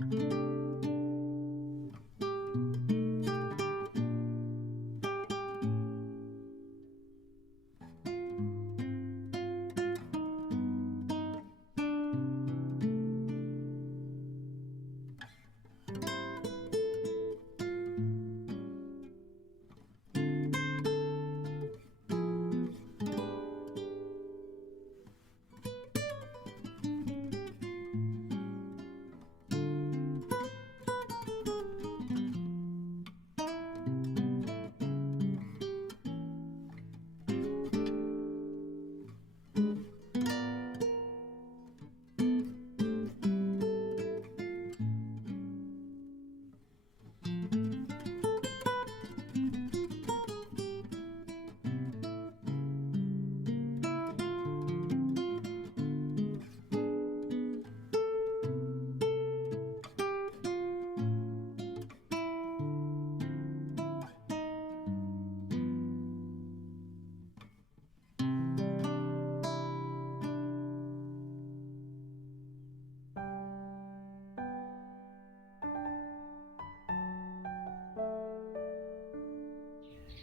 Thank you.